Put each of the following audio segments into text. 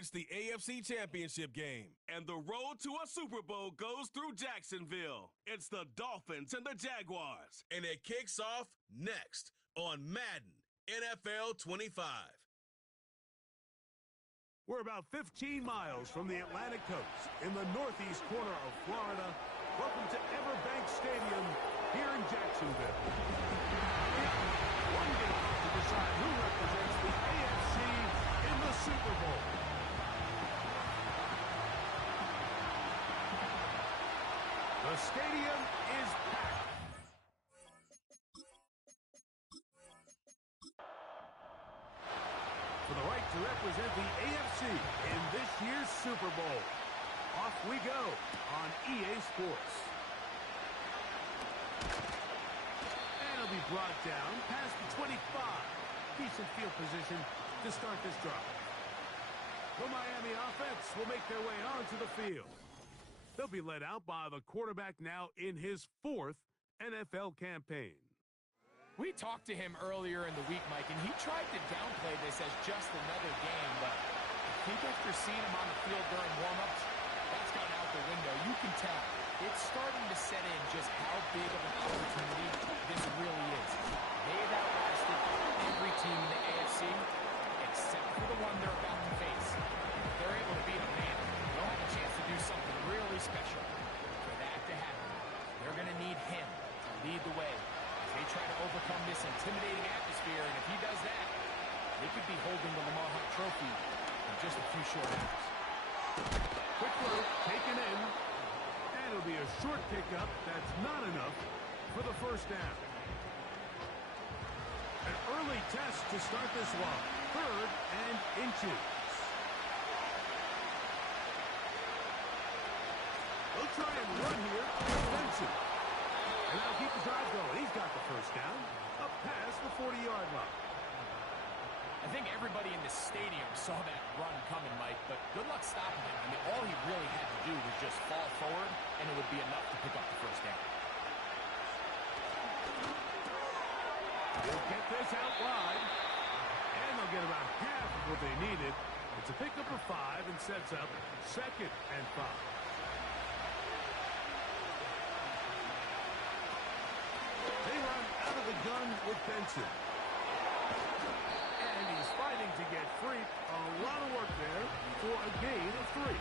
It's the AFC Championship game, and the road to a Super Bowl goes through Jacksonville. It's the Dolphins and the Jaguars, and it kicks off next on Madden NFL 25. We're about 15 miles from the Atlantic coast in the northeast corner of Florida. Welcome to Everbank Stadium here in Jacksonville. We have one game to decide who represents the AFC in the Super Bowl. The stadium is packed. For the right to represent the AFC in this year's Super Bowl. Off we go on EA Sports. And it'll be brought down past the 25. Decent field position to start this drive. The Miami offense will make their way onto the field. They'll be led out by the quarterback now in his 4th NFL campaign. We talked to him earlier in the week, Mike, and he tried to downplay this as just another game, but I think after seeing him on the field during warm-ups, that's gone out the window. You can tell it's starting to set in just how big of an opportunity this really is. They've outlasted every team in the AFC except for the one they're about to face. If they're able to beat them, man, they'll have a chance to do something really special. For that to happen, they're going to need him to lead the way. They try to overcome this intimidating atmosphere, and if he does that, they could be holding the Lamar Hunt Trophy in just a few short hours. Quick throw, taken in, and it'll be a short pickup that's not enough for the first down. An early test to start this one, 3rd and inches. They'll try and run here, Benson. And that'll keep the drive going. He's got the first down, up past the 40-yard line. I think everybody in the stadium saw that run coming, Mike, but good luck stopping it. I mean, all he really had to do was just fall forward, and it would be enough to pick up the first down. They'll get this out wide, and they'll get about half of what they needed. It's a pickup of 5 and sets up 2nd and 5. They run out of the gun with Benson. And he's fighting to get free. A lot of work there for a gain of 3.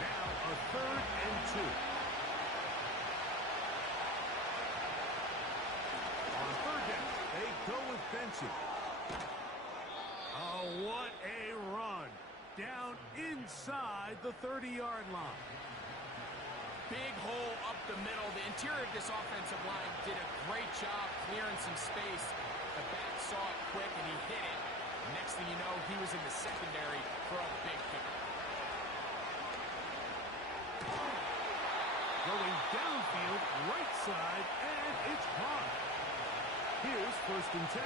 Now a 3rd and 2. On 3rd down, they go with Benson. Oh, what a run. Down inside the 30-yard line. Big hole up the middle. The interior of this offensive line did a great job clearing some space. The back saw it quick, and he hit it. Next thing you know, he was in the secondary for a big pickup. Going downfield, right side, and it's caught. Here's 1st and 10.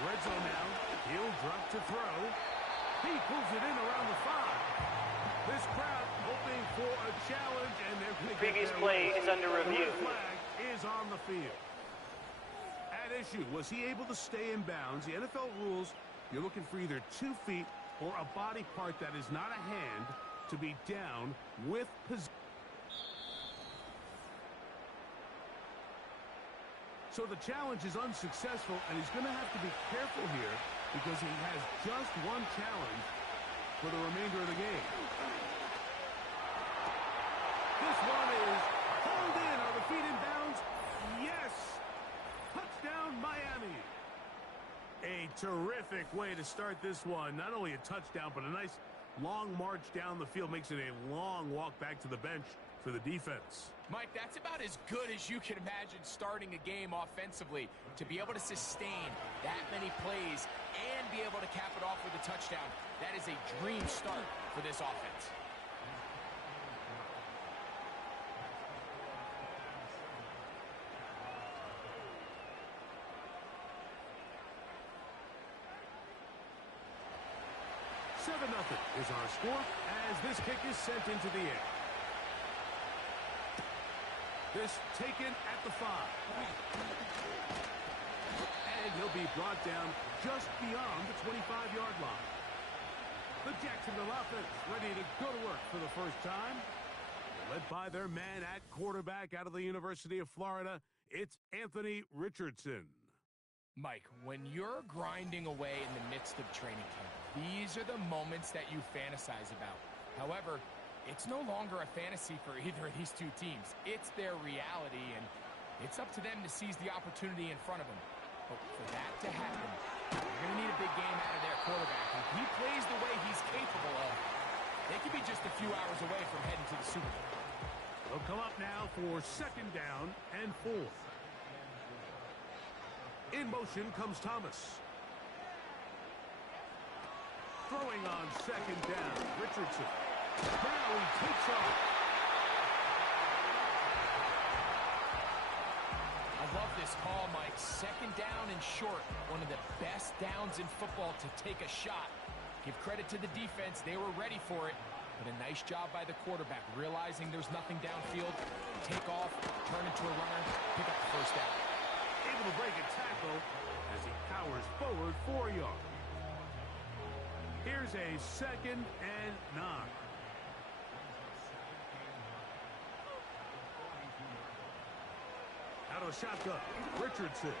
Red zone now. He'll drop to throw. He pulls it in around the 5. This crowd hoping for a challenge, and they're going to previous play is under review. The flag is on the field. At issue, was he able to stay in bounds? The NFL rules, you're looking for either 2 feet or a body part that is not a hand to be down with possession. So the challenge is unsuccessful, and he's going to have to be careful here because he has just one challenge for the remainder of the game. This one is hauled in. Are the feet in bounds? Yes! Touchdown, Miami! A terrific way to start this one. Not only a touchdown, but a nice long march down the field. Makes it a long walk back to the bench for the defense. Mike, that's about as good as you can imagine starting a game offensively. To be able to sustain that many plays and be able to cap it off with a touchdown, that is a dream start for this offense. Nothing is our score as this kick is sent into the air. This taken at the 5. And he'll be brought down just beyond the 25-yard line. The Jacksonville offense ready to go to work for the first time. Led by their man at quarterback out of the University of Florida, it's Anthony Richardson. Mike, when you're grinding away in the midst of training camp, these are the moments that you fantasize about. However, it's no longer a fantasy for either of these two teams. It's their reality, and it's up to them to seize the opportunity in front of them. But for that to happen, you're going to need a big game out of their quarterback. If he plays the way he's capable of, they could be just a few hours away from heading to the Super Bowl. They'll come up now for 2nd down and 4. In motion comes Thomas. Throwing on 2nd down, Richardson. Now he takes off. I love this call, Mike. 2nd down and short. One of the best downs in football to take a shot. Give credit to the defense. They were ready for it. But a nice job by the quarterback, realizing there's nothing downfield. Take off, turn into a runner, pick up the 1st down. Able to break a tackle as he powers forward 4 yards. Here's a 2nd and 9. Out of the shotgun, Richardson.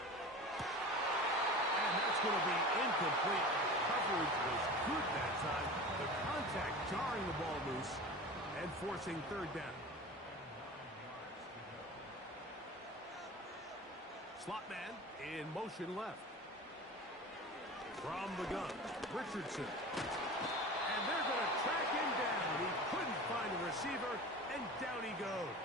And that's going to be incomplete. Coverage was good that time. The contact jarring the ball loose and forcing 3rd down. Slot man in motion left. From the gun, Richardson. And they're going to track him down. He couldn't find a receiver, and down he goes.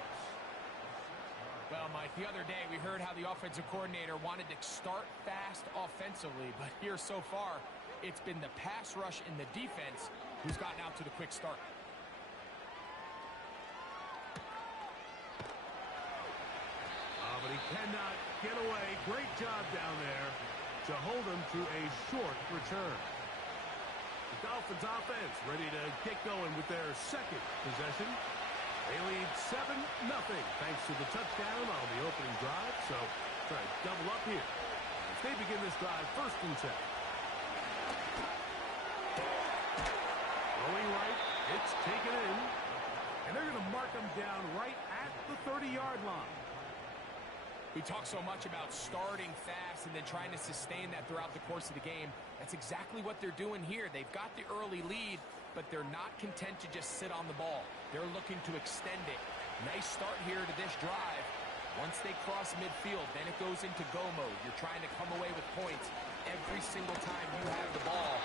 Well, Mike, the other day we heard how the offensive coordinator wanted to start fast offensively, but here so far, it's been the pass rush and the defense who's gotten out to the quick start. But he cannot get away. Great job down there to hold him to a short return. The Dolphins offense ready to get going with their 2nd possession. They lead 7-0 thanks to the touchdown on the opening drive. So try to double up here. As they begin this drive 1st and 10. Going right, it's taken in. And they're going to mark him down right at the 30-yard line. We talk so much about starting fast and then trying to sustain that throughout the course of the game. That's exactly what they're doing here. They've got the early lead, but they're not content to just sit on the ball. They're looking to extend it. Nice start here to this drive. Once they cross midfield, then it goes into go mode. You're trying to come away with points every single time you have the ball.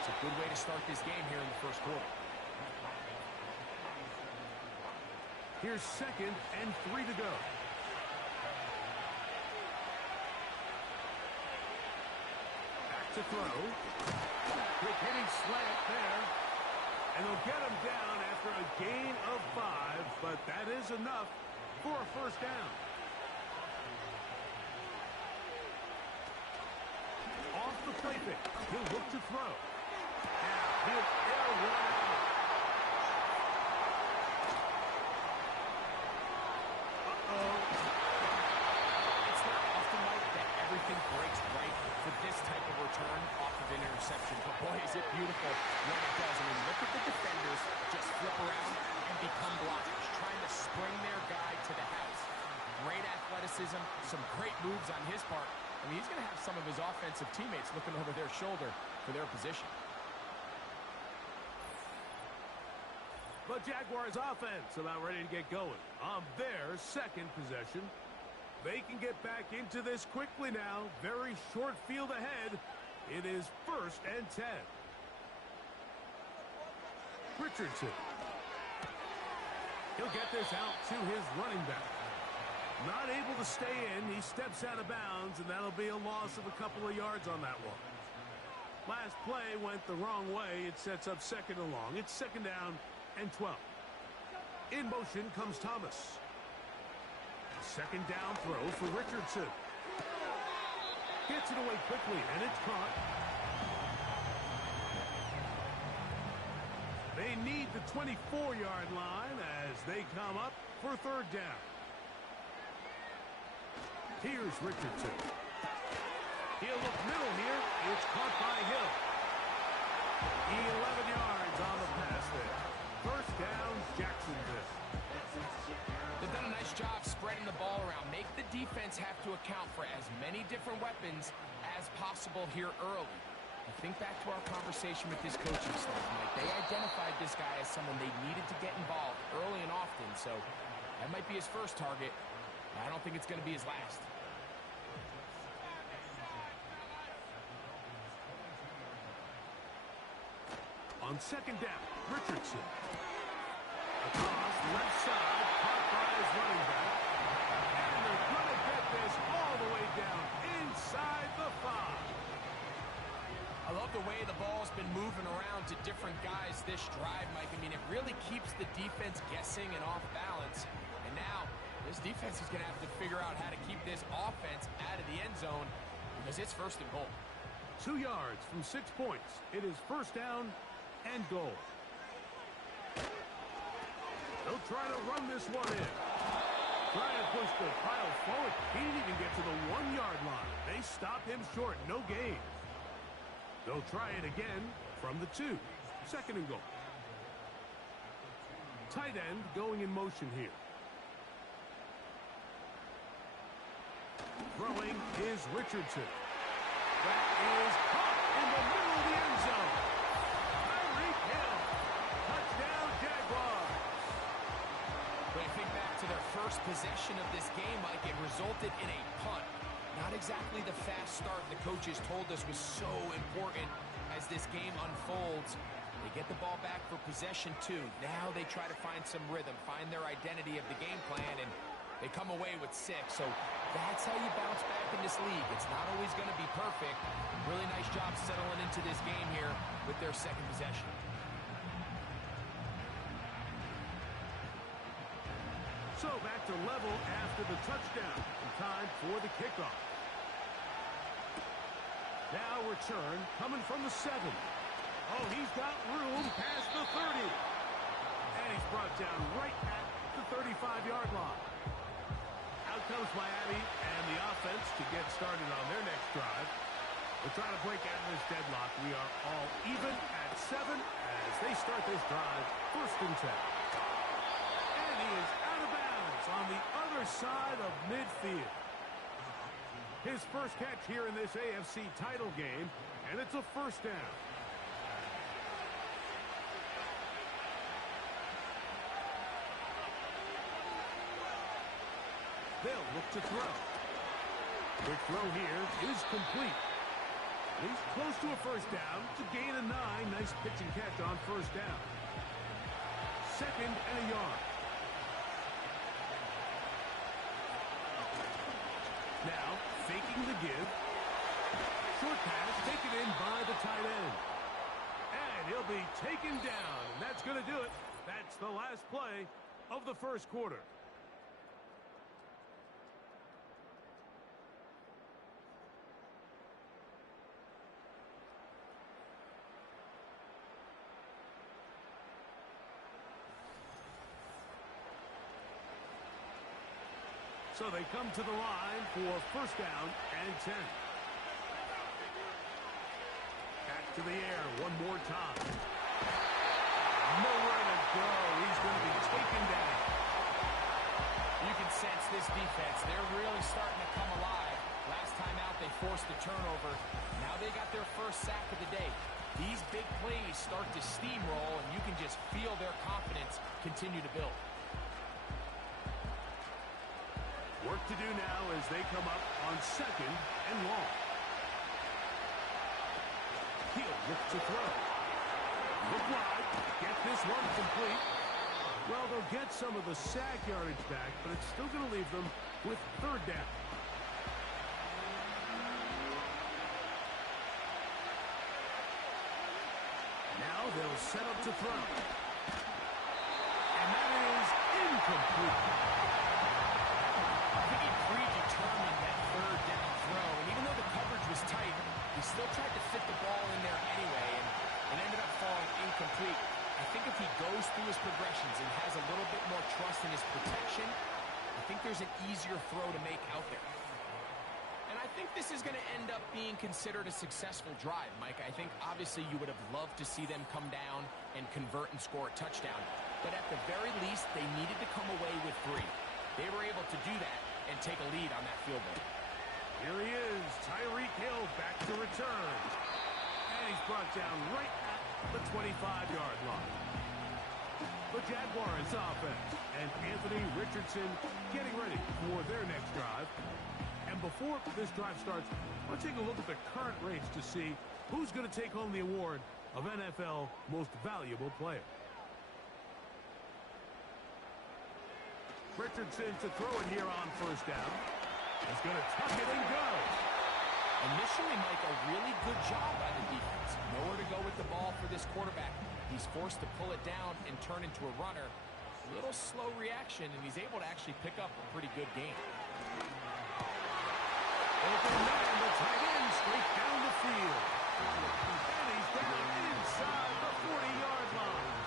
It's a good way to start this game here in the 1st quarter. Here's 2nd and 3 to go. To throw. Quick hitting slant there. And they'll get him down after a gain of 5, but that is enough for a 1st down. Off the play pick. He'll look to throw. And he'll air one out. Uh-oh. It's not often, Mike, that everything breaks right for this type of return off of an interception. But boy, is it beautiful when it does. I mean, look at the defenders just flip around and become blockers, trying to spring their guy to the house. Great athleticism, some great moves on his part. I mean, he's going to have some of his offensive teammates looking over their shoulder for their position. But Jaguars offense about ready to get going on their 2nd possession. They can get back into this quickly now. Very short field ahead. It is 1st and 10. Richardson. He'll get this out to his running back. Not able to stay in. He steps out of bounds, and that'll be a loss of a couple of yards on that one. Last play went the wrong way. It sets up 2nd and long. It's 2nd down and 12. In motion comes Thomas. 2nd down throw for Richardson. Gets it away quickly, and it's caught. They need the 24-yard line as they come up for 3rd down. Here's Richardson. He'll look middle here. It's caught by Hill. 11 yards on the pass there. First down, Jacksonville. They've done a nice job spreading the ball around. Make the defense have to account for as many different weapons as possible here early. I think back to our conversation with this coaching staff, Mike. They identified this guy as someone they needed to get involved early and often, so that might be his first target. I don't think it's going to be his last. On second down, Richardson. Across left side, caught by his running back. And they're going to get this all the way down inside the 5. I love the way the ball's been moving around to different guys this drive, Mike. I mean, it really keeps the defense guessing and off balance. And now, this defense is going to have to figure out how to keep this offense out of the end zone because it's first and goal. 2 yards from 6 points. It is first down and goal. They'll try to run this one in. Trying to push the pile forward. He didn't even get to the 1-yard line. They stop him short. No gain. They'll try it again from the 2. Second and goal. Tight end going in motion here. Throwing is Richardson. That is caught in the middle of the end zone. Tyreek Hill. Touchdown, Jaguars. When I think back to their first possession of this game, Mike, it resulted in a punt. Not exactly the fast start the coaches told us was so important as this game unfolds. They get the ball back for possession 2. Now they try to find some rhythm, find their identity of the game plan, and they come away with 6. So that's how you bounce back in this league. It's not always going to be perfect. Really nice job settling into this game here with their second possession. So back to level after the touchdown. Time for the kickoff. Now return coming from the 7. Oh, he's got room past the 30. And he's brought down right at the 35-yard line. Out comes Miami and the offense to get started on their next drive. We'll try to break out of this deadlock. We are all even at 7 as they start this drive. First and 10. And he is out of bounds on the other side of midfield. His first catch here in this AFC title game, and it's a first down. They'll look to throw. Quick throw here is complete. He's close to a first down to gain a 9. Nice pitch and catch on first down. Second and a yard. Now, faking the give. Short pass taken in by the tight end. And he'll be taken down. And that's going to do it. That's the last play of the first quarter. So they come to the line for first down and 10. Back to the air one more time. Nowhere to go. He's going to be taken down. You can sense this defense. They're really starting to come alive. Last time out, they forced the turnover. Now they got their first sack of the day. These big plays start to steamroll, and you can just feel their confidence continue to build. Work to do now as they come up on second and long. He'll look to throw. Look wide. Get this one complete. Well, they'll get some of the sack yardage back, but it's still going to leave them with third down. Now they'll set up to throw. And that is incomplete. Predetermined that third down throw, and even though the coverage was tight, he still tried to fit the ball in there anyway, and it ended up falling incomplete. I think if he goes through his progressions and has a little bit more trust in his protection, I think there's an easier throw to make out there. And I think this is going to end up being considered a successful drive, Mike. I think obviously you would have loved to see them come down and convert and score a touchdown. But at the very least, they needed to come away with 3. They were able to do that and take a lead on that field goal. Here he is, Tyreek Hill back to return. And he's brought down right at the 25-yard line. The Jaguars offense and Anthony Richardson getting ready for their next drive. And before this drive starts, let's take a look at the current race to see who's going to take home the award of NFL Most Valuable Player. Richardson to throw it here on first down. He's going to tuck it and go. Initially, Mike, a really good job by the defense. Nowhere to go with the ball for this quarterback. He's forced to pull it down and turn into a runner. A little slow reaction, and he's able to actually pick up a pretty good game. Open man, the tight end, straight down the field. And he's down inside the 40-yard line.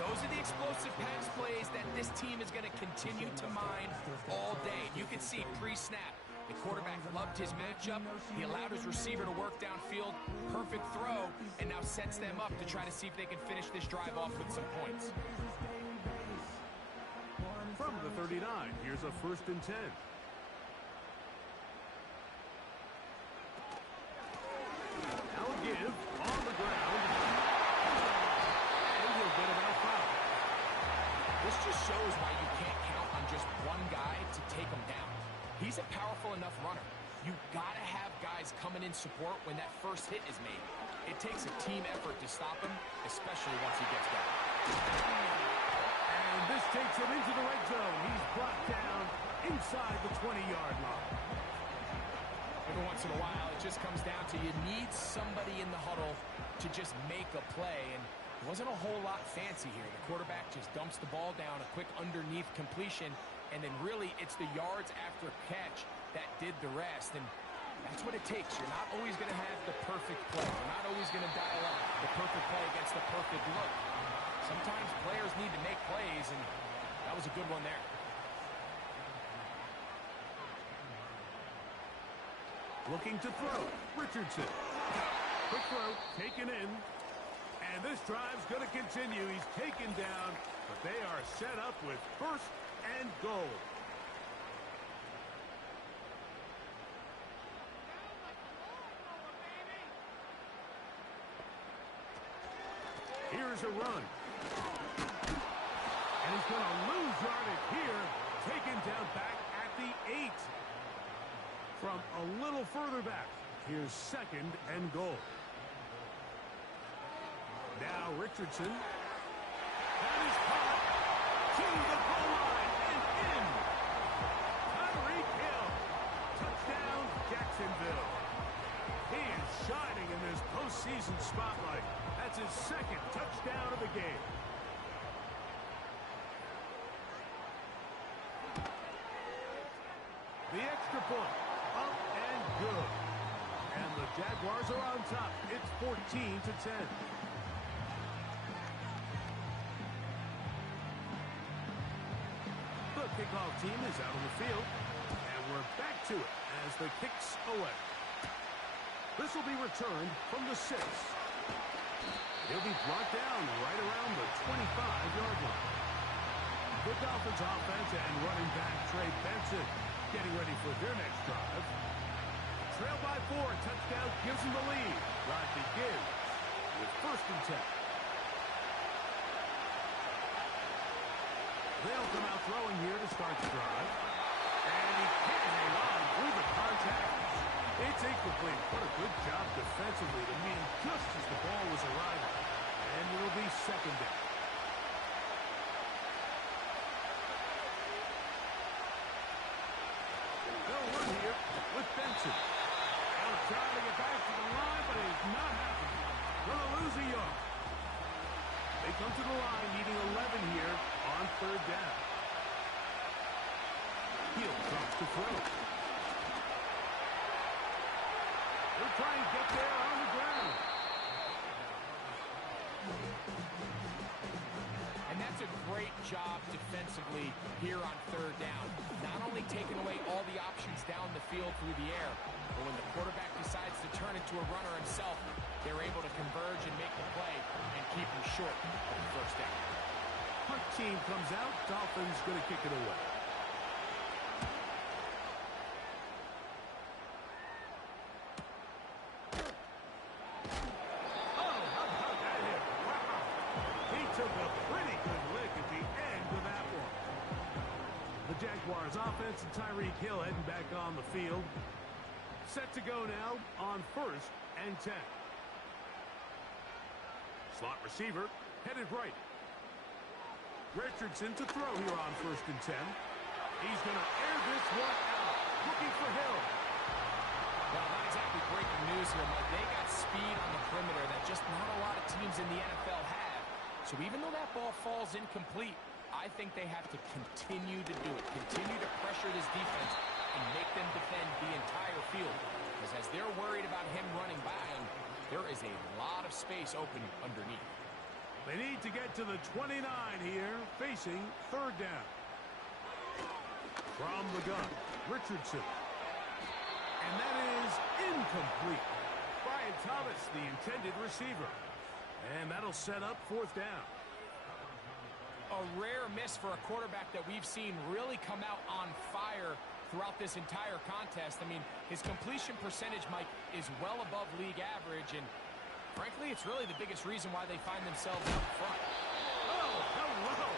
Those are the explosive pass plays that this team is going to continue to mine all day. You can see pre-snap, the quarterback loved his matchup. He allowed his receiver to work downfield. Perfect throw, and now sets them up to try to see if they can finish this drive off with some points. From the 39, here's a 1st and 10. Now a give on the ground. And he'll get him out foul. This just shows why you can't count on just one guy to take him down. He's a powerful enough runner. You've got to have guys coming in support when that first hit is made. It takes a team effort to stop him, especially once he gets going. And this takes him into the red zone. He's brought down inside the 20-yard line. Every once in a while, it just comes down to you need somebody in the huddle to just make a play. And it wasn't a whole lot fancy here. The quarterback just dumps the ball down, a quick underneath completion, and then really it's the yards after catch that did the rest. And that's what it takes. You're not always going to have the perfect play. You're not always going to dial up the perfect play against the perfect look. Sometimes players need to make plays, and that was a good one there. Looking to throw, Richardson. Quick throw, taken in. And this drive's going to continue. He's taken down, but they are set up with 1st and goal. Here's a run. And he's going to lose yardage here. Taken down back at the 8. From a little further back, here's 2nd and goal. Now Richardson. That is caught to the goal line and in. Tyreek Hill. Touchdown, Jacksonville. He is shining in this postseason spotlight. That's his 2nd touchdown of the game. The extra point. Up and good. And the Jaguars are on top. It's 14-10. The kickoff team is out on the field. And we're back to it as the kick's away. This will be returned from the 6. He'll be brought down right around the 25-yard line. The Dolphins offense and running back Trey Benson getting ready for their next drive. Trail by 4, touchdown gives them the lead. Drive begins with 1st and 10. They'll come out throwing here to start the drive. And he can't hang on through the contact. It's incomplete. What a good job defensively to meet just as the ball was arriving. And it'll be 2nd down. They'll run here with Benson. Now trying to get back to the line, but it's not happening. Gonna lose a yard. They come to the line needing 11 here on 3rd down. Hill drops to throw. They're trying to get there on the ground. And that's a a great job defensively here on third down. Not only taking away all the options down the field through the air, but when the quarterback decides to turn into a runner himself, they're able to converge and make the play and keep him short of the first down. Punt team comes out. Dolphins going to kick it away. Oh, how about that hit? Wow. He took a pretty good lick at the end of that one. The Jaguars offense and Tyreek Hill heading back on the field. Set to go now on 1st and 10. Slot receiver headed right. Richardson to throw here on 1st and 10. He's going to air this one out. Looking for Hill. Well, not exactly breaking news here, Mike. They got speed on the perimeter that just not a lot of teams in the NFL have. So even though that ball falls incomplete, I think they have to continue to do it. Continue to pressure this defense and make them defend the entire field. Because as they're worried about him running by them, there is a lot of space open underneath. They need to get to the 29 here, facing 3rd down. From the gun, Richardson. And that is incomplete. Brian Thomas, the intended receiver. And that'll set up 4th down. A rare miss for a quarterback that we've seen really come out on fire throughout this entire contest. I mean, his completion percentage, Mike, is well above league average, and frankly, it's really the biggest reason why they find themselves up front. Oh, hello!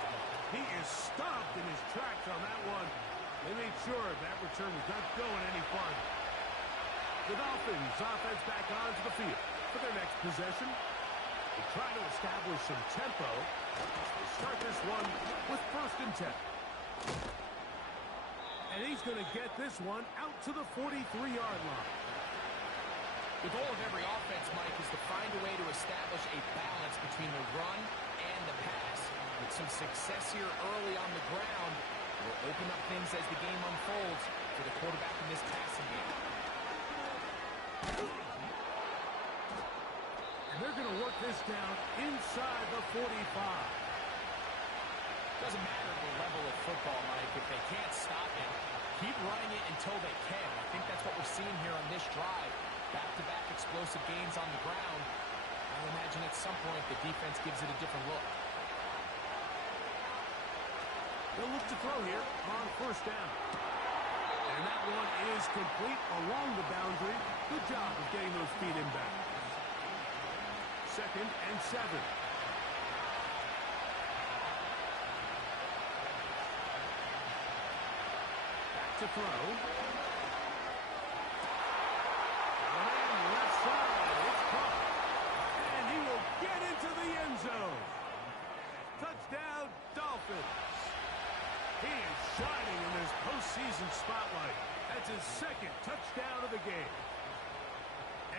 He is stopped in his tracks on that one. They made sure that return was not going any farther. The Dolphins offense back onto the field for their next possession. They try to establish some tempo. They start this one with 1st and 10. And he's going to get this one out to the 43-yard line. The goal of every offense, Mike, is to find a way to establish a balance between the run and the pass. With some success here early on the ground, will open up things as the game unfolds for the quarterback in this passing game. And they're going to work this down inside the 45. Doesn't matter the level of football, Mike. If they can't stop it, keep running it until they can. I think that's what we're seeing here on this drive. Back-to-back explosive gains on the ground. I imagine at some point the defense gives it a different look. They'll look to throw here on 1st down. And that one is complete along the boundary. Good job of getting those feet in back. 2nd and 7. Back to throw. Left side. It's caught. And he will get into the end zone. Touchdown, Dolphins. He is shining in this postseason spotlight. That's his 2nd touchdown of the game.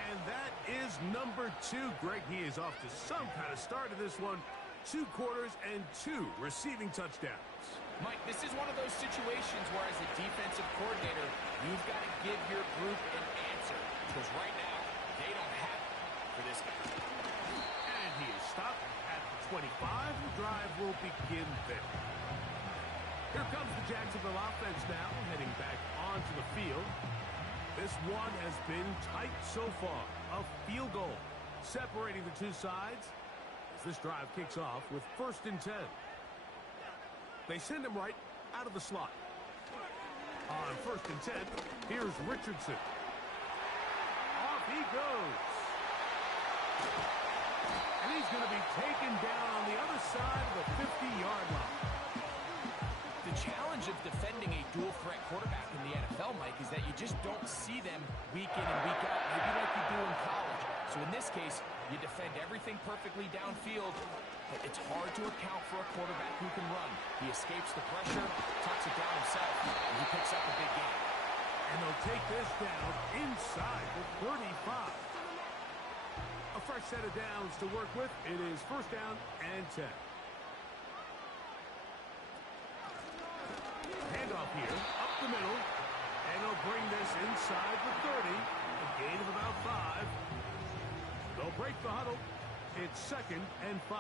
And that is number 2. Greg, he is off to some kind of start in this one. 2 quarters and 2 receiving touchdowns. Mike, this is one of those situations where as a defensive coordinator, you've got to give your group an answer. Because right now, they don't have it for this guy. And he is stopped at the 25. The drive will begin there. Here comes the Jacksonville offense now, heading back onto the field. This one has been tight so far. A field goal separating the two sides as this drive kicks off with 1st and 10. They send him right out of the slot. On 1st and 10, here's Richardson. Off he goes. And he's going to be taken down on the other side of the 50-yard line. The challenge of defending a dual-threat quarterback in the NFL, Mike, is that you just don't see them week in and week out, maybe like you do in college. So in this case, you defend everything perfectly downfield, but it's hard to account for a quarterback who can run. He escapes the pressure, tucks it down himself, and he picks up a big gain. And they'll take this down inside the 35. A fresh set of downs to work with. It is 1st down and 10. Handoff here, up the middle, and they'll bring this inside the 30, a gain of about 5. They'll break the huddle. It's 2nd and 5.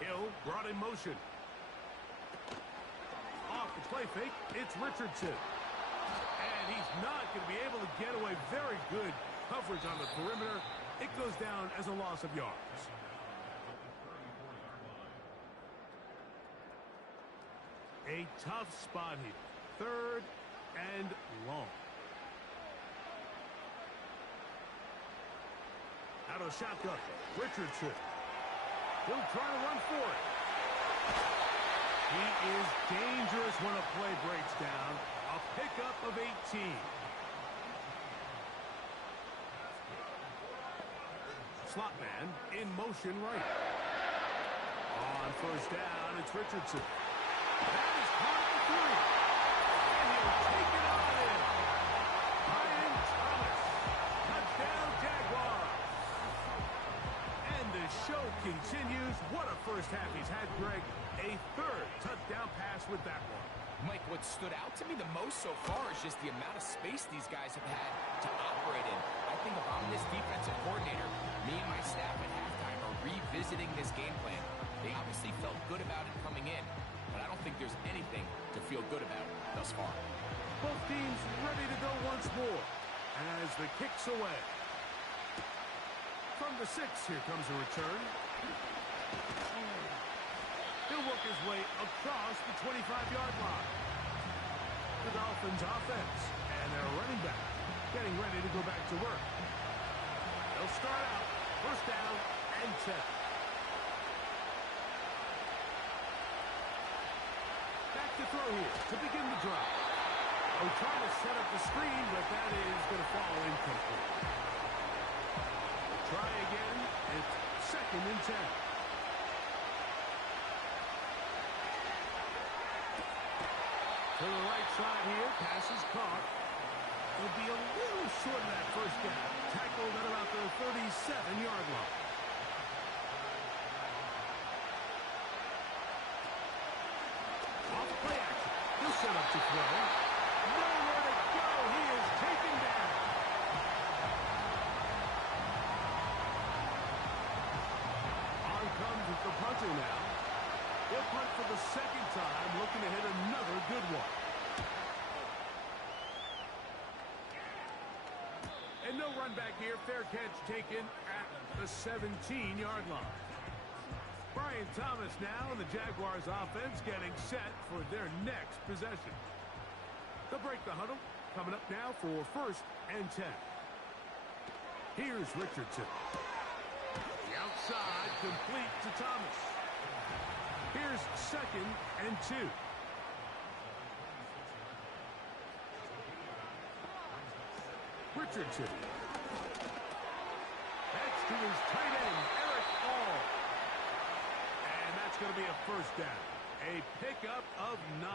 Hill brought in motion. Off the play fake, it's Richardson. And he's not going to be able to get away. Very good coverage on the perimeter. It goes down as a loss of yards. A tough spot here. 3rd and long. Out of the shotgun, Richardson. He'll try to run for it. He is dangerous when a play breaks down. A pickup of 18. Slot man in motion right. On first down, it's Richardson. That is caught for 3. And he'll take it on in. Brian Thomas. Touchdown, Jaguars. And the show continues. What a first half he's had, Greg. A 3rd touchdown pass with that one. Mike, what stood out to me the most so far is just the amount of space these guys have had to operate in. I think if I'm this defensive coordinator, me and my staff at halftime are revisiting this game plan. They obviously felt good about it coming in, but I don't think there's anything to feel good about thus far. Both teams ready to go once more as the kick's away. From the 6, here comes a return. He'll work his way across the 25-yard line. The Dolphins offense and their running back getting ready to go back to work. They'll start out first down and 10. Back to throw here to begin the drive. Oh, trying to set up the screen, but that is going to fall incomplete. Try again. It's 2nd and 10. To the right side here, pass is caught. It'll be a little short of that first down. Tackled at about the 37-yard line. Off play action. He'll set up to throw. Nowhere to go. He is taken down. On comes the punter now. He'll punt for the 2nd time, looking to hit another good one. And no run back here. Fair catch taken at the 17-yard line. Brian Thomas now and the Jaguars offense getting set for their next possession. They'll break the huddle. Coming up now for 1st and 10. Here's Richardson. The outside complete to Thomas. Here's 2nd and 2. Richardson. That's to his tight end, Eric All. And that's going to be a first down. A pickup of 9.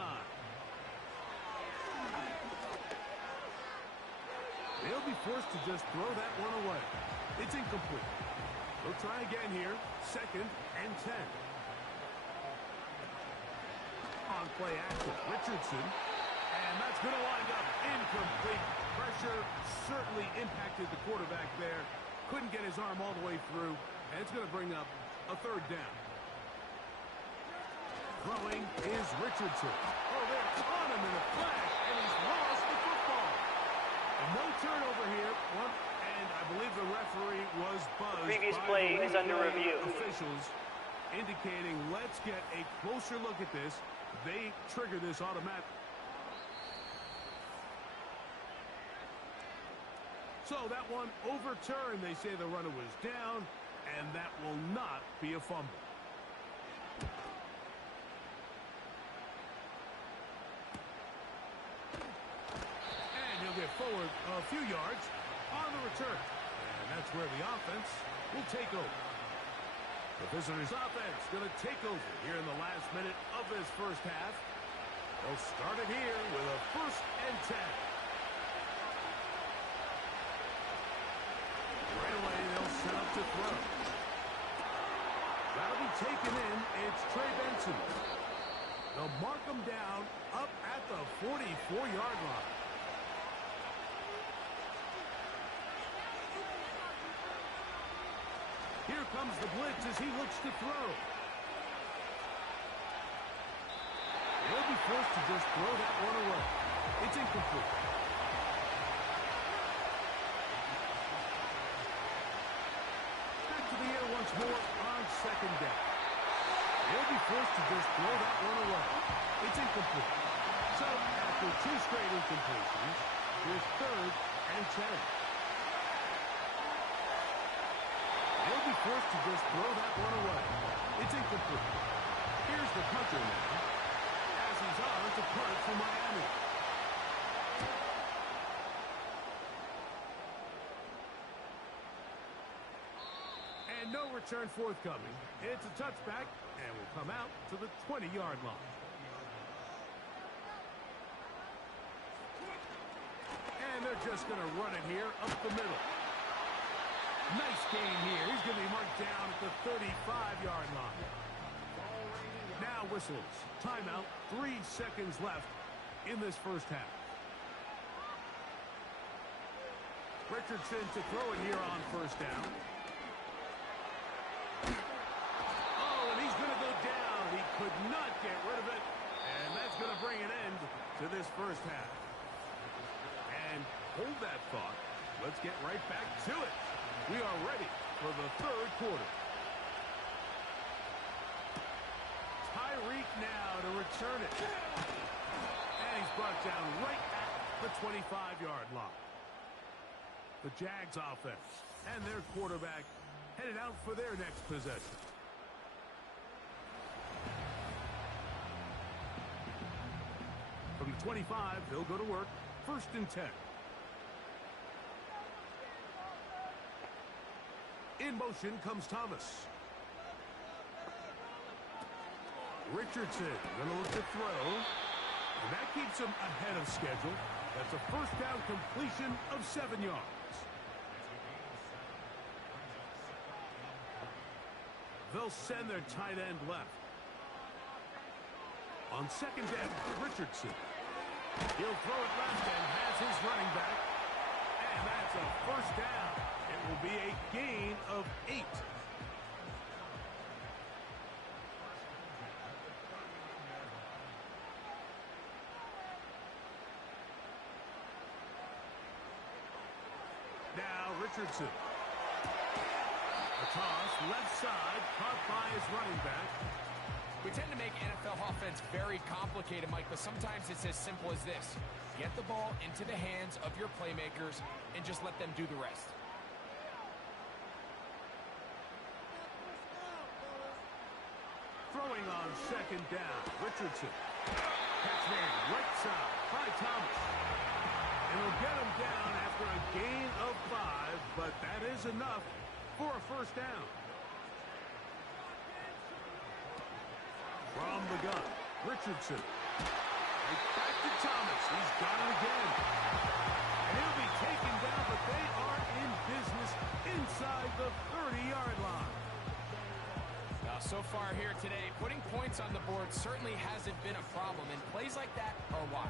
They'll be forced to just throw that one away. It's incomplete. They'll try again here. 2nd and 10. On play action, Richardson. And that's going to wind up incomplete. Pressure certainly impacted the quarterback there. Couldn't get his arm all the way through. And it's going to bring up a 3rd down. Throwing is Richardson. Oh, they're on him in a flash, and he's lost the football. And no turnover here. And I believe the referee was buzzed. Previous play is under review. Officials indicating, let's get a closer look at this. They trigger this automatically. So that one overturned. They say the runner was down, and that will not be a fumble. And he'll get forward a few yards on the return. And that's where the offense will take over. The visitors' offense going to take over here in the last minute of this first half. They'll start it here with a 1st and 10. Right away, they'll set up to throw. That'll be taken in. It's Trey Benson. They'll mark him down up at the 44-yard line. Here comes the blitz as he looks to throw. forced to just throw that one away. It's incomplete. Back to the air once more on second down. They'll be forced to just throw that one away. It's incomplete. So, after 2 straight incompletions, here's 3rd and 10. They'll be forced to just throw that one away. It's incomplete. Here's the punter now, as he's on to punt for Miami. And no return forthcoming. It's a touchback, and will come out to the 20-yard line. And they're just going to run it here up the middle. Nice game here. He's going to be marked down at the 35-yard line. Now whistles. Timeout. 3 seconds left in this first half. Richardson to throw it here on first down. Oh, and he's going to go down. He could not get rid of it. And that's going to bring an end to this first half. And hold that thought. Let's get right back to it. We are ready for the 3rd quarter. Tyreek now to return it. And he's brought down right at the 25-yard line. The Jags offense and their quarterback headed out for their next possession. From the 25, they'll go to work. 1st and 10. In motion comes Thomas. Richardson going to look to throw. And that keeps him ahead of schedule. That's a first down completion of 7 yards. They'll send their tight end left. On second down, Richardson. He'll throw it left and has his running back. And that's a first down. It will be a gain of 8. Now Richardson. A toss, left side, caught by his running back. We tend to make NFL offense very complicated, Mike, but sometimes it's as simple as this. Get the ball into the hands of your playmakers and just let them do the rest. Throwing on second down, Richardson. Catch made right side by Thomas. And he'll get him down after a gain of 5, but that is enough for a first down. From the gun, Richardson. Right back to Thomas. He's got it again. And he'll be taken down, but they are in business inside the 30-yard line. Now, so far here today, putting points on the board certainly hasn't been a problem, and plays like that are why.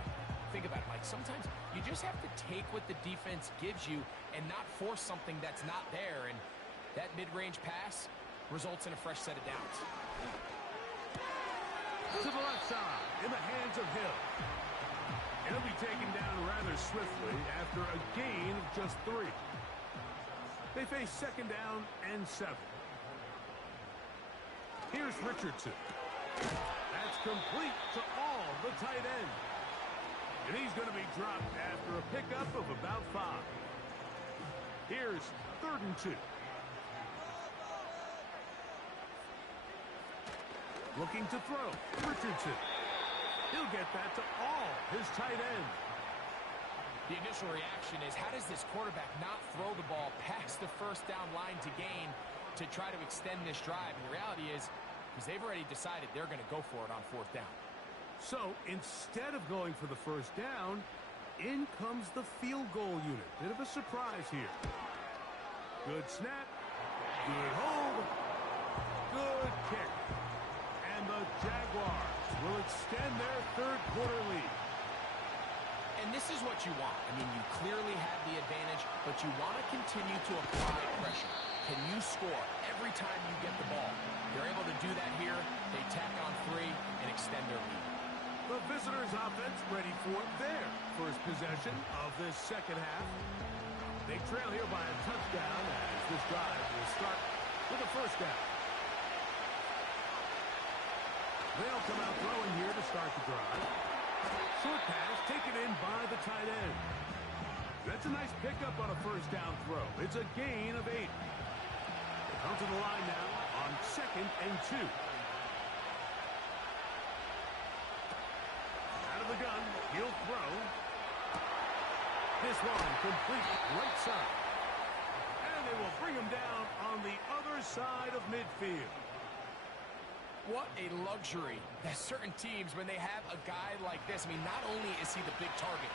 Think about it, Mike. Sometimes you just have to take what the defense gives you and not force something that's not there, and that mid-range pass results in a fresh set of downs. To the left side, in the hands of Hill. He'll be taken down rather swiftly after a gain of just 3. They face second down and 7. Here's Richardson. That's complete to all the tight end. And he's going to be dropped after a pickup of about 5. Here's 3rd and 2. Looking to throw. Richardson. He'll get that to all his tight end. The initial reaction is, how does this quarterback not throw the ball past the first down line to gain to try to extend this drive? And the reality is, because they've already decided they're going to go for it on 4th down. So instead of going for the first down, in comes the field goal unit. Bit of a surprise here. Good snap. Good hold. Good kick. And the Jaguars will extend their 3rd quarter lead. And this is what you want. I mean, you clearly have the advantage, but you want to continue to apply pressure. Can you score every time you get the ball? They're able to do that here. They tack on 3 and extend their lead. The visitors' offense ready for their first possession of this second half. They trail here by a touchdown as this drive will start with a first down. They'll come out throwing here to start the drive. Short pass taken in by the tight end. That's a nice pickup on a first down throw. It's a gain of 8. They come to the line now on 2nd and 2. Out of the gun, he'll throw. This one complete right side. And they will bring him down on the other side of midfield. What a luxury that certain teams, when they have a guy like this, I mean, not only is he the big target,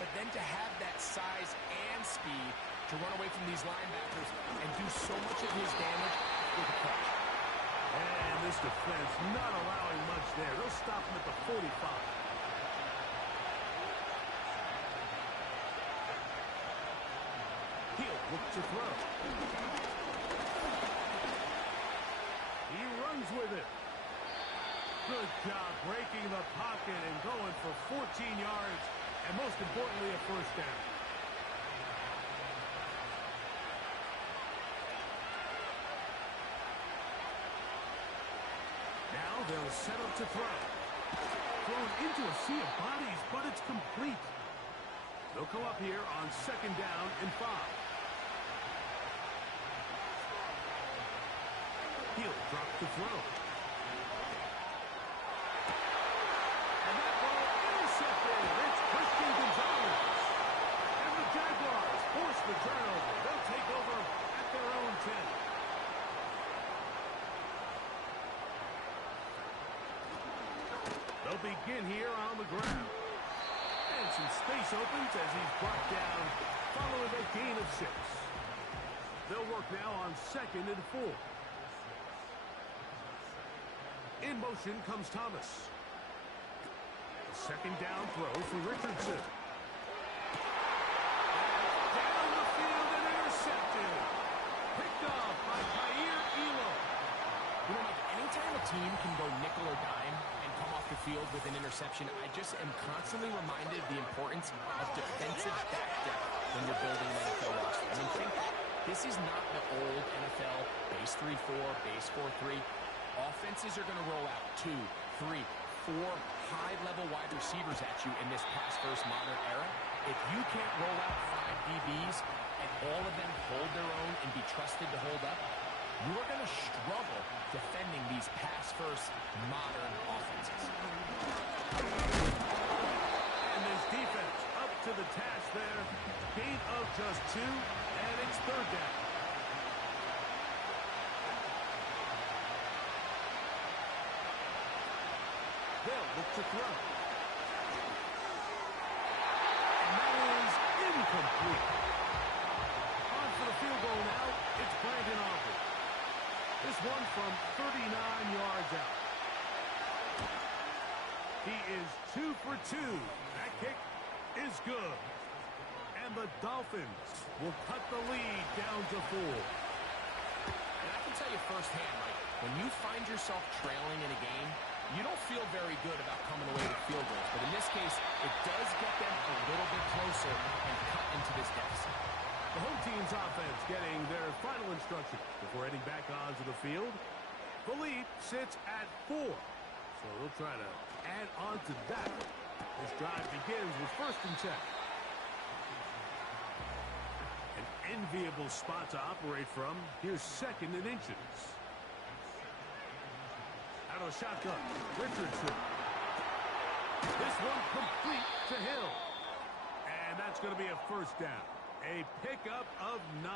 but then to have that size and speed to run away from these linebackers and do so much of his damage with a catch. And this defense not allowing much there. They'll stop him at the 45. He'll look to throw. He runs with it. Good job breaking the pocket and going for 14 yards, and most importantly, a first down. Now they'll set up to throw. Thrown into a sea of bodies, but it's complete. They'll come up here on 2nd down and 5. He'll drop the throw. And that ball intercepted. It's Christian Gonzalez. And the Jaguars force the turnover. They'll take over at their own 10. They'll begin here on the ground. And some space opens as he's brought down following a gain of 6. They'll work now on 2nd and 4. In motion comes Thomas. A 2nd down throw for Richardson. Down the field and intercepted. Picked off by Kair Elo. You know, Mike, anytime a team can go nickel or dime and come off the field with an interception, I just am constantly reminded of the importance of defensive back depth when you're building an NFL roster. I mean, think that. This is not the old NFL base 3-4, base 4-3. Offenses are going to roll out 2, 3, 4 high-level wide receivers at you in this pass-first modern era. If you can't roll out 5 DBs and all of them hold their own and be trusted to hold up, you are going to struggle defending these pass-first modern offenses. And this defense up to the task there. Gain of just 2, and it's 3rd down. They'll look to throw. And that is incomplete. On for the field goal now, it's Brandon Aubrey. This one from 39 yards out. He is 2 for 2. That kick is good. And the Dolphins will cut the lead down to 4. And I can tell you firsthand, Mike, when you find yourself trailing in a game, you don't feel very good about coming away with field goals. But in this case, it does get them a little bit closer and cut into this deficit. The home team's offense getting their final instruction before heading back onto the field. The lead sits at 4. So they'll try to add on to that. This drive begins with 1st and 10. An enviable spot to operate from. Here's 2nd and inches. Out of the shotgun, Richardson. This one complete to Hill. And that's going to be a first down. A pickup of 9.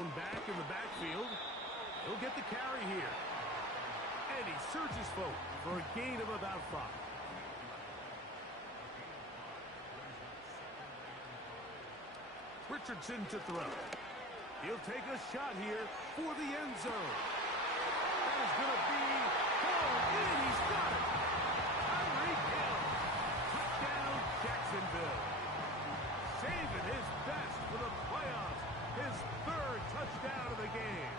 Owned back in the backfield. He'll get the carry here. And he surges forward for a gain of about 5. Richardson to throw. He'll take a shot here for the end zone. That is going to be called in. He's got it. Tyreek Hill. Touchdown, Jacksonville. Saving his best for the playoffs. His 3rd touchdown of the game.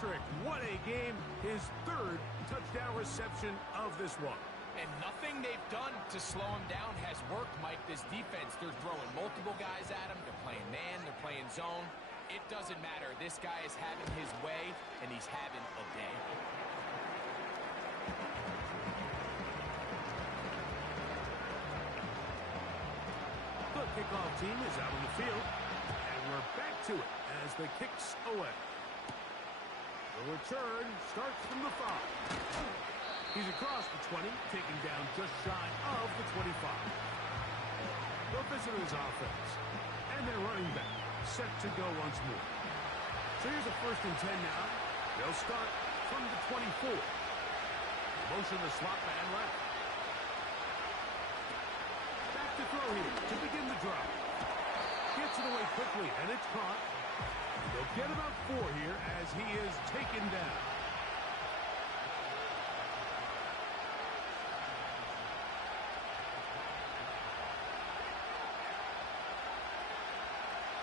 Electric. What a game. His third touchdown reception of this one. And nothing they've done to slow him down has worked, Mike. This defense, they're throwing multiple guys at him. They're playing man. They're playing zone. It doesn't matter. This guy is having his way, and he's having a day. The kickoff team is out on the field, and we're back to it as the kick's away. The return starts from the 5. He's across the 20, taken down just shy of the 25. The visitors' offense, and their running back set to go once more. So here's a 1st and 10 now. They'll start from the 24. Motion the slot man left. Back to throw here to begin the drive. Gets it away quickly, and it's caught. They'll get about 4 here as he is taken down.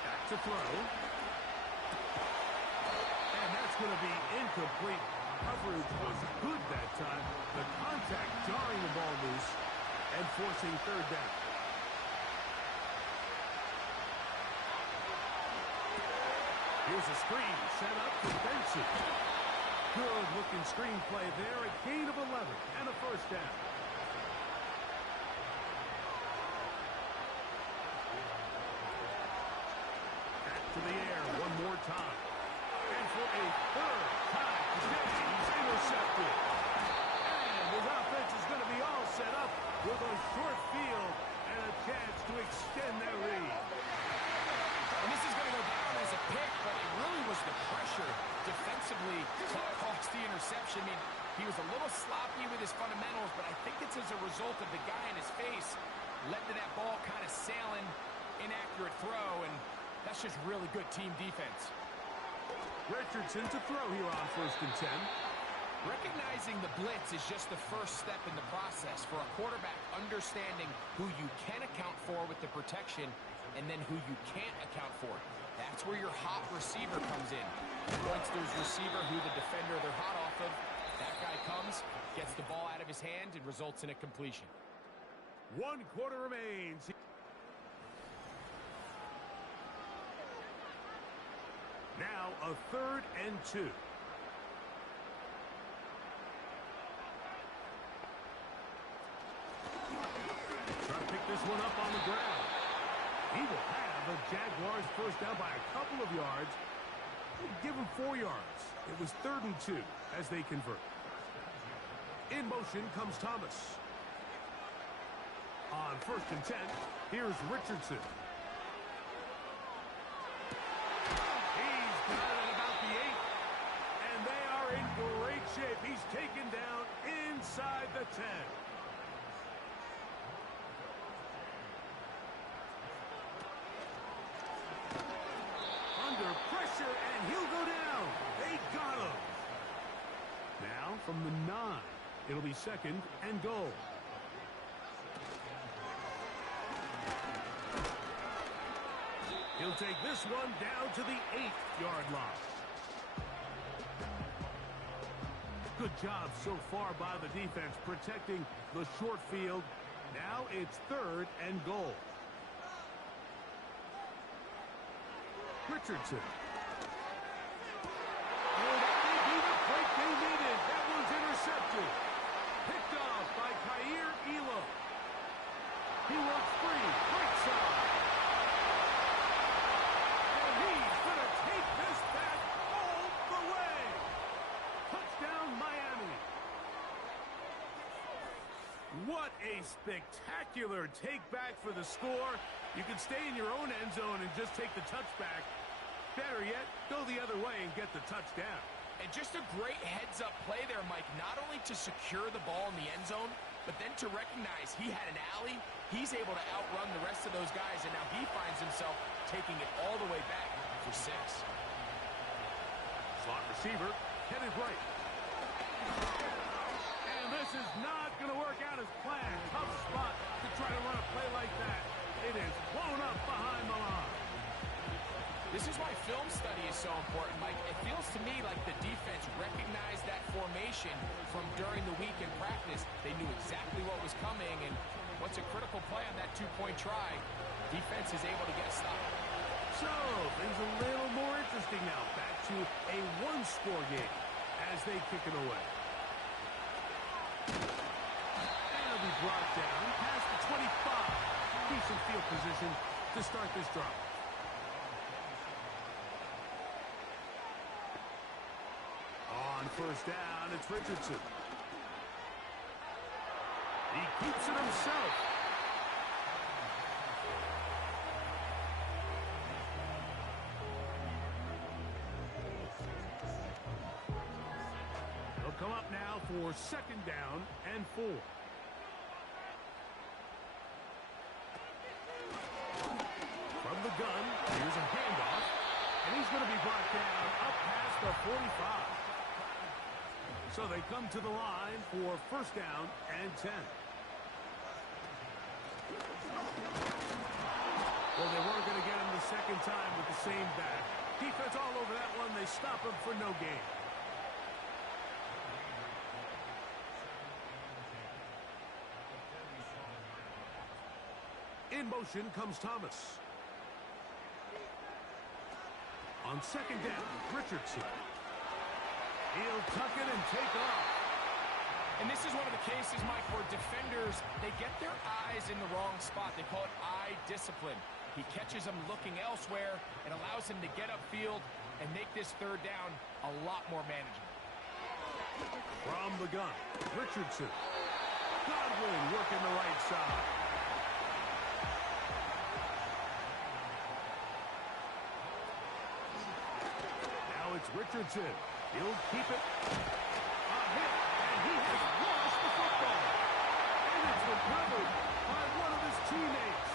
Back to throw. And that's going to be incomplete. Coverage was good that time. The contact jarring the ball loose and forcing 3rd down. Here's a screen set up for Benson. Good-looking screen play there. A gain of 11 and a 1st down. Back to the air one more time. And for a 3rd time today, he's intercepted. And his offense is going to be all set up with a short field and a chance to extend their lead. And this is going to go down as a pick, but it really was the pressure defensively that caused the interception. I mean, he was a little sloppy with his fundamentals, but I think it's as a result of the guy in his face led to that ball kind of sailing, inaccurate throw, and that's just really good team defense. Richardson to throw here on 1st and 10. Recognizing the blitz is just the first step in the process for a quarterback understanding who you can account for with the protection and then who you can't account for. That's where your hot receiver comes in. Once there's receiver who the defender they're hot off of, that guy comes, gets the ball out of his hand, and results in a completion. 1 quarter remains. Now a 3rd and 2. Try to pick this one up on the ground. He will have the Jaguars 1st down by a couple of yards. Give him 4 yards. It was 3rd and 2 as they convert. In motion comes Thomas. On 1st and 10, here's Richardson. He's got it at about the 8. And they are in great shape. He's taken down inside the 10. Under pressure, and he'll go down. They got him. Now from the 9, it'll be 2nd and goal. He'll take this one down to the 8-yard line. Good job so far by the defense protecting the short field. Now it's 3rd and goal. Richardson. Oh, that may be the break they needed. That one's intercepted. Picked off by Khair Elam. He works free. Right side. And he's going to take this back all the way. Touchdown, Miami. What a spectacular take back for the score. You can stay in your own end zone and just take the touchback. Better yet, go the other way and get the touchdown. And just a great heads-up play there, Mike. Not only to secure the ball in the end zone, but then to recognize he had an alley. He's able to outrun the rest of those guys, and now he finds himself taking it all the way back for 6. Slot receiver, headed right. And this is not going to work out as planned. Tough spot to try to run a play like that. It is blown up behind the line. This is why film study is so important, Mike. It feels to me like the defense recognized that formation from during the week in practice. They knew exactly what was coming, and what's a critical play on that two-point try, defense is able to get stopped. So, things a little more interesting now. Back to a one-score game as they kick it away. And it'll be brought down past the 25. Decent field position to start this drive. On first down, it's Richardson. He keeps it himself. They'll come up now for second down and 4. From the gun, here's a handoff, and he's going to be brought down up past the 45. So they come to the line for first down and 10. Well, they weren't going to get him the second time with the same back. Defense all over that one. They stop him for no gain. In motion comes Thomas. On second down, Richardson. He'll tuck it and take off. And this is one of the cases, Mike, where defenders, they get their eyes in the wrong spot. They call it eye discipline. He catches them looking elsewhere and allows him to get upfield and make this third down a lot more manageable. From the gun, Richardson. Godwin working the right side. Now it's Richardson. He'll keep it. A hit, and he has lost the football. And it's recovered by one of his teammates.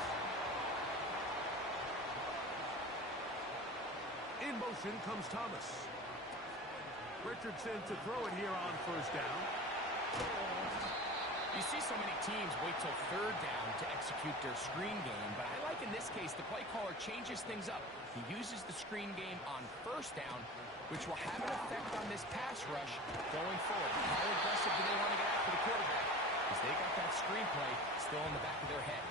In motion comes Thomas. Richardson to throw it here on first down. You see so many teams wait till third down to execute their screen game, but I like in this case the play caller changes things up. He uses the screen game on first down, which will have an effect on this pass rush going forward. How aggressive do they want to get after the quarterback? Because they got that screen play still in the back of their head.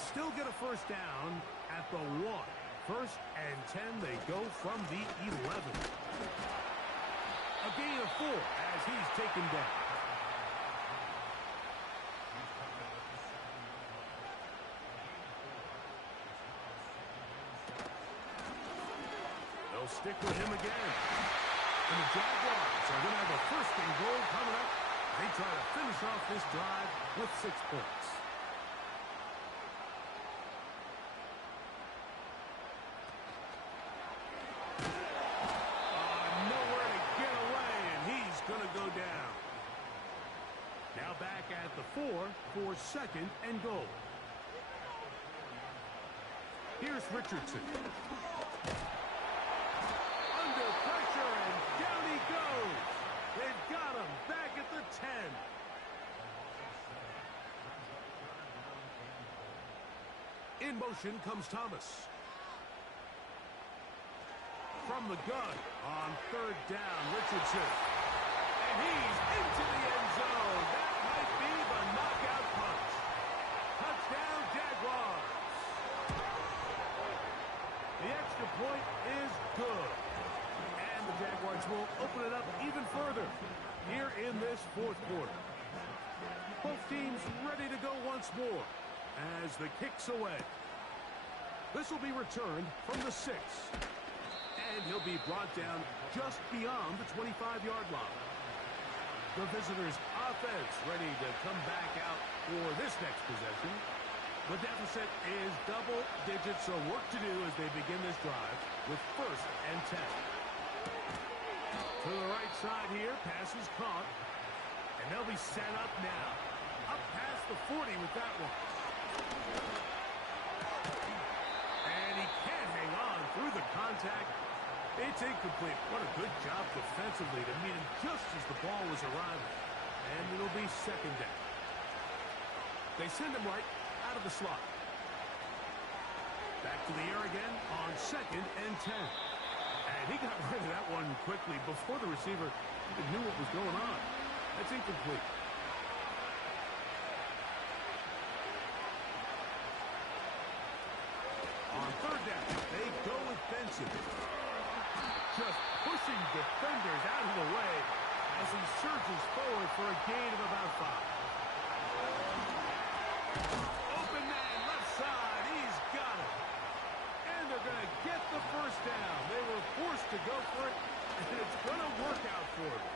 Still get a first down at the 1. First and 10, they go from the 11. A gain of 4 as he's taken down. They'll stick with him again. And the Jaguars are going to have a first and goal coming up. They try to finish off this drive with 6 points. Nowhere to get away, and he's going to go down. Now back at the 4 for second and goal. Here's Richardson. Under pressure, and down he goes. They've got him back at the 10. In motion comes Thomas. From the gun on third down, Richardson. And he's into the end zone. That might be the knockout punch. Touchdown, Jaguars. The extra point is good. And the Jaguars will open it up even further here in this fourth quarter. Both teams ready to go once more as the kick's away. This will be returned from the 6. And he'll be brought down just beyond the 25-yard line. The visitors' offense ready to come back out for this next possession. The deficit is double digits, so work to do as they begin this drive with first and 10. To the right side here, pass is caught. And they'll be set up now. Up past the 40 with that one. And he can't hang on through the contact. It's incomplete. What a good job defensively to meet him just as the ball was arriving. And it'll be second down. They send him right out of the slot. Back to the air again on 2nd and 10. And he got rid of that one quickly before the receiver even knew what was going on. That's incomplete. On 3rd down, they go with Benson. Just pushing defenders out of the way as he surges forward for a gain of about 5. Open man, left side. He's got it. And they're going to get the first down. They were forced to go for it, and it's going to work out for them.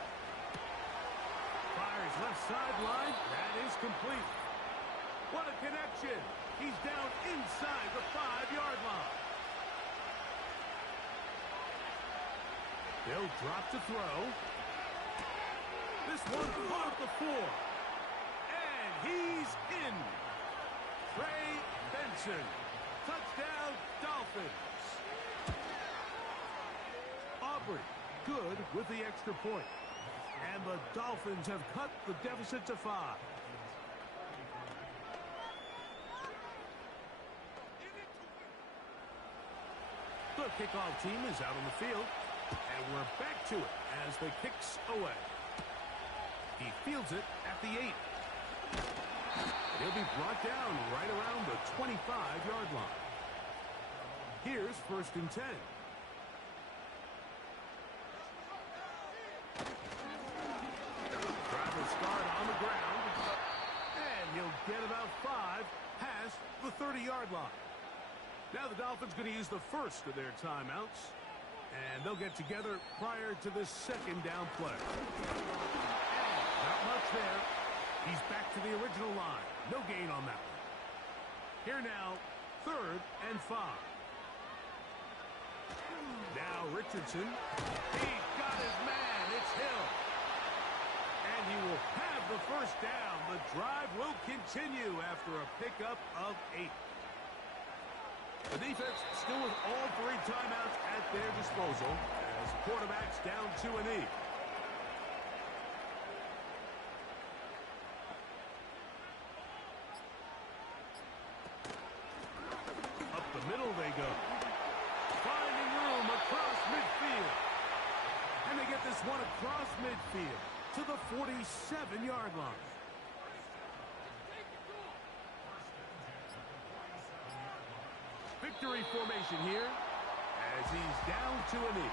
Fires left sideline. That is complete. What a connection. He's down inside the 5-yard line. They'll drop to throw. This one caught the 4. And he's in. Trey Benson. Touchdown, Dolphins. Aubrey, good with the extra point. And the Dolphins have cut the deficit to 5. The kickoff team is out on the field. And we're back to it as the kick's away. He fields it at the 8. He'll be brought down right around the 25-yard line. Here's 1st and 10. Travis Scott on the ground. And he'll get about 5 past the 30-yard line. Now the Dolphins going to use the first of their timeouts. And they'll get together prior to this 2nd down play. Not much there. He's back to the original line. No gain on that one. Here now, 3rd and 5. Now Richardson. He's got his man. It's Hill. And he will have the first down. The drive will continue after a pickup of 8. The defense still with all 3 timeouts at their disposal as the quarterback's down to a knee. Up the middle they go. Finding room across midfield. And they get this one across midfield to the 47-yard line. Victory formation here as he's down to a knee.